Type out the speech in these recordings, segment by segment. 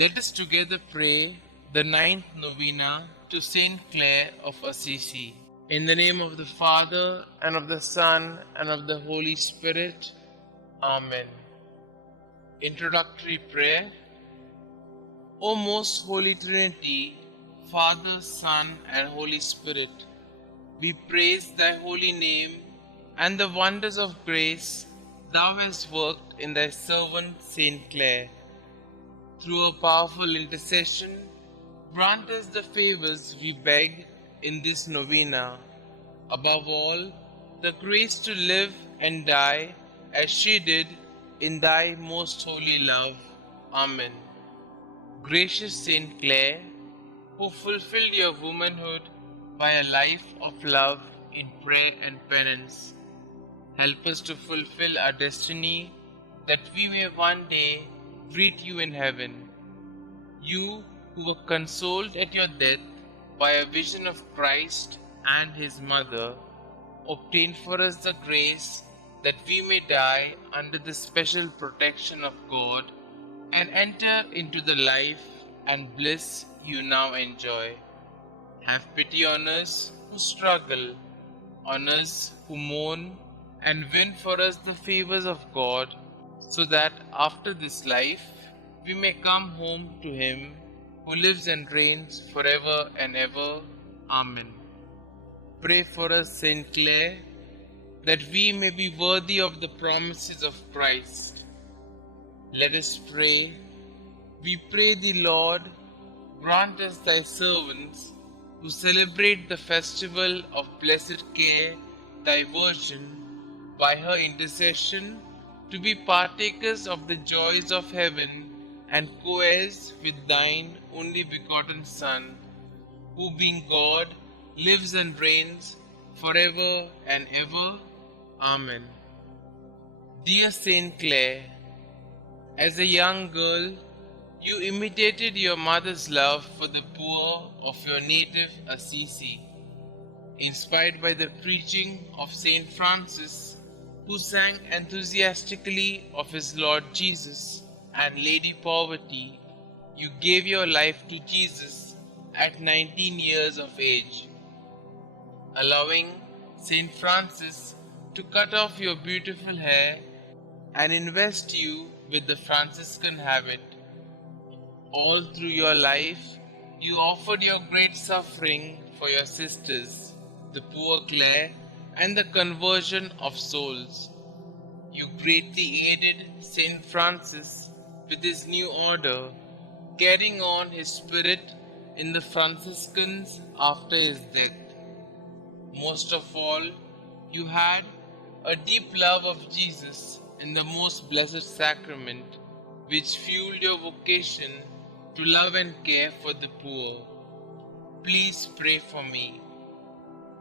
Let us together pray the ninth novena to St Clare of Assisi. In the name of the Father, and of the Son, and of the Holy Spirit. Amen. Introductory prayer. O most Holy Trinity, Father, Son, and Holy Spirit, we praise thy holy name and the wonders of grace thou hast worked in thy servant St Clare. Through a powerful intercession, grant us the favors we beg in this novena. Above all, the grace to live and die as she did in thy most holy love. Amen. Gracious St Clare, who fulfilled your womanhood by a life of love in prayer and penance, help us to fulfill our destiny that we may one day greet you in heaven. You who were consoled at your death by a vision of Christ and his mother, obtain for us the grace that we may die under the special protection of God and enter into the life and bliss you now enjoy. Have pity on us who struggle, on us who mourn, and win for us the favors of God, so that after this life we may come home to him who lives and reigns forever and ever. Amen. Pray for us, St. Clare, that we may be worthy of the promises of Christ. Let us pray. We pray thee, Lord, grant us thy servants, who celebrate the festival of Blessed Clare, thy Virgin, by her intercession, to be partakers of the joys of heaven and co-heirs with thine only begotten Son, who being God lives and reigns forever and ever. Amen. Dear St. Clare, as a young girl, you imitated your mother's love for the poor of your native Assisi. Inspired by the preaching of St. Francis, who sang enthusiastically of his Lord Jesus and Lady Poverty, you gave your life to Jesus at 19 years of age, allowing St. Francis to cut off your beautiful hair and invest you with the Franciscan habit. All through your life, you offered your great suffering for your sisters, the poor Clare, and the conversion of souls. You greatly aided St. Francis with his new order, carrying on his spirit in the Franciscans after his death. Most of all, you had a deep love of Jesus in the most blessed sacrament, which fueled your vocation to love and care for the poor. Please pray for me.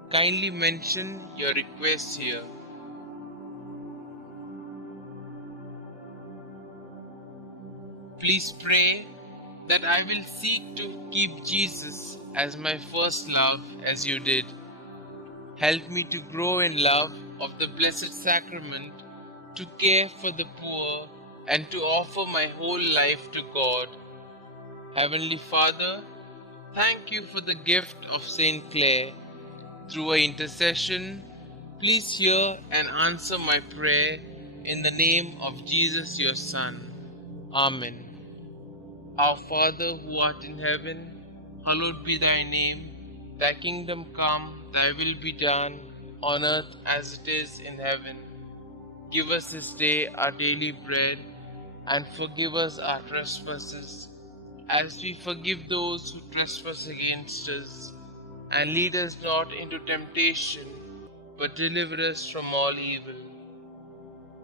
Kindly mention your requests here. Please pray that I will seek to keep Jesus as my first love as you did. Help me to grow in love of the Blessed Sacrament, to care for the poor, and to offer my whole life to God. Heavenly Father, thank you for the gift of St. Clare. Through her intercession, please hear and answer my prayer in the name of Jesus your Son. Amen. Our Father who art in heaven, hallowed be thy name. Thy kingdom come, thy will be done, on earth as it is in heaven. Give us this day our daily bread, and forgive us our trespasses, as we forgive those who trespass against us. And lead us not into temptation, but deliver us from all evil.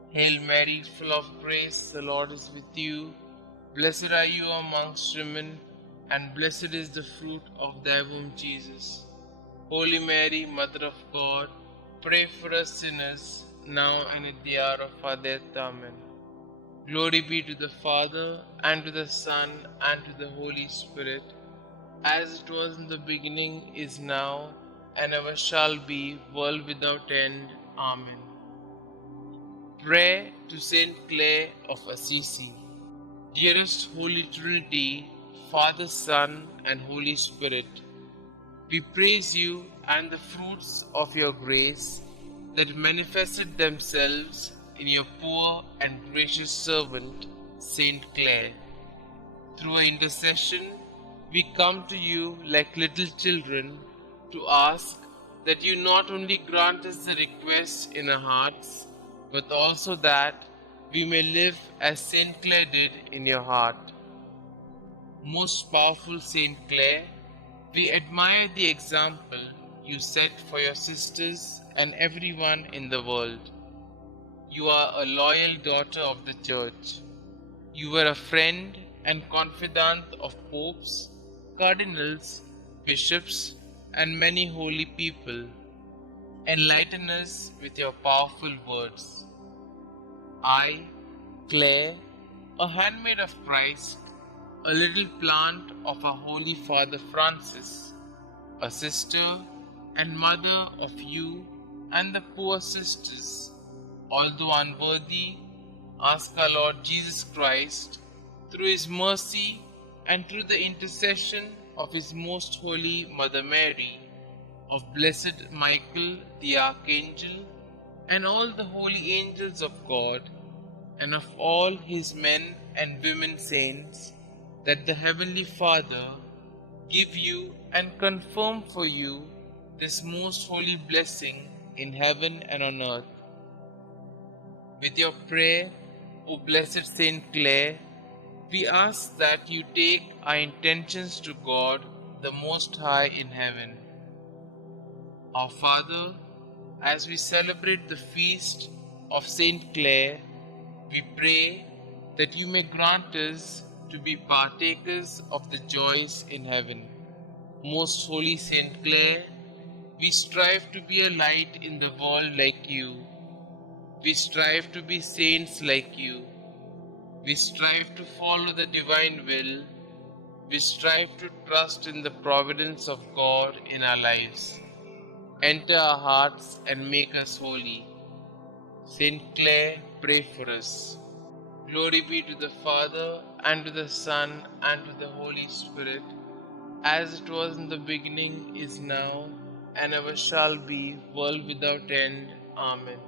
Hail Mary, full of grace, the Lord is with you. Blessed are you amongst women, and blessed is the fruit of thy womb, Jesus. Holy Mary, Mother of God, pray for us sinners, now and at the hour of our death. Amen. Glory be to the Father, and to the Son, and to the Holy Spirit, as it was in the beginning, is now, and ever shall be, world without end. Amen. Prayer to St. Clare of Assisi. Dearest Holy Trinity, Father, Son, and Holy Spirit, we praise you and the fruits of your grace that manifested themselves in your poor and gracious servant, St. Clare. Through our intercession, we come to you like little children to ask that you not only grant us the requests in our hearts, but also that we may live as St. Clare did in your heart. Most powerful St. Clare, we admire the example you set for your sisters and everyone in the world. You are a loyal daughter of the Church. You were a friend and confidant of popes, cardinals, bishops, and many holy people. Enlighten us with your powerful words. I, Clare, a handmaid of Christ, a little plant of our Holy Father Francis, a sister and mother of you and the poor sisters, although unworthy, ask our Lord Jesus Christ, through His mercy and through the intercession of His most holy Mother Mary, of blessed Michael the Archangel, and all the holy angels of God, and of all His men and women saints, that the Heavenly Father give you and confirm for you this most holy blessing in heaven and on earth. With your prayer, O blessed Saint Clare, we ask that you take our intentions to God, the Most High in heaven. Our Father, as we celebrate the feast of St. Clare, we pray that you may grant us to be partakers of the joys in heaven. Most Holy St. Clare, we strive to be a light in the world like you. We strive to be saints like you. We strive to follow the divine will. We strive to trust in the providence of God in our lives. Enter our hearts and make us holy. Saint Clare, pray for us. Glory be to the Father, and to the Son, and to the Holy Spirit, as it was in the beginning, is now, and ever shall be, world without end. Amen.